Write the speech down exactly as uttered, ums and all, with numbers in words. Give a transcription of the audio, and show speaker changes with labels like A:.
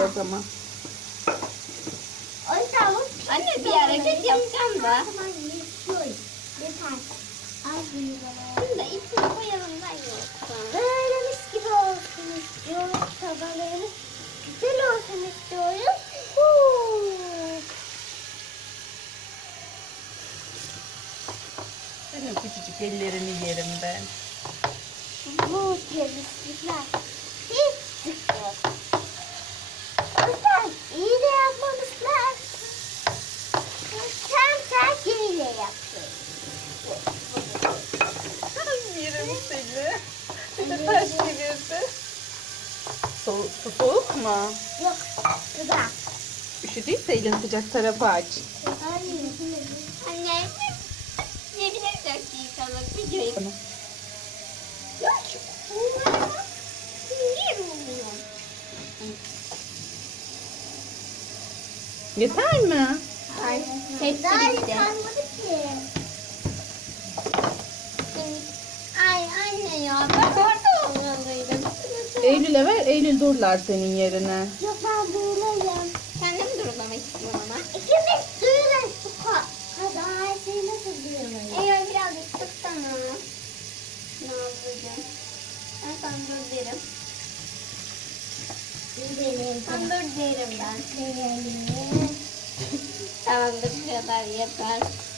A: o zaman.
B: O tavuk.
C: Anne bir hareket yapacağım da.
B: Tamam yeter. Yeter. Az bir bana.
C: Bunu da içine koyalım da yoksa.
B: Böyle mis gibi olsun istiyoruz. Tabalarımız güzel olsun istiyoruz. Huu.
A: Senin küçücük ellerini yerim ben.
B: Bu temizlikler. Hiç sıkıyor. Özel iyi de yapmamışlar. Sen sen ile yapıyorsun.
A: Yerim seni. Bir de taş gelirdi. Soğuk, su soğuk mu?
B: Yok sıcak.
A: Üşüdüyse elin sıcak tarafı aç.
C: Anne. Ne bir dakikalık videoyu.
A: Tamam.
C: Yok. Bunlar niye bulmuyor?
A: Yeter mi?
C: Ay, hepsi
B: Daha
C: bitti.
B: yıkanmadı ki.
C: Ay anne ya ben orada olmalıydım.
A: Eylül'e ver, Eylül durlar senin yerine.
B: Yok ben buradayım.
C: Sen de mi durulamak istiyorsun ama?
B: İkimiz duyuruz bu kadar. Her şeyi nasıl duyurmayız?
C: Eğer birazcık tutsana. Nazlıcığım. Ben sana dur derim.
B: Benim
C: Sana dur derim ben.
B: benim.
C: Tamamdır bu kadar yeter.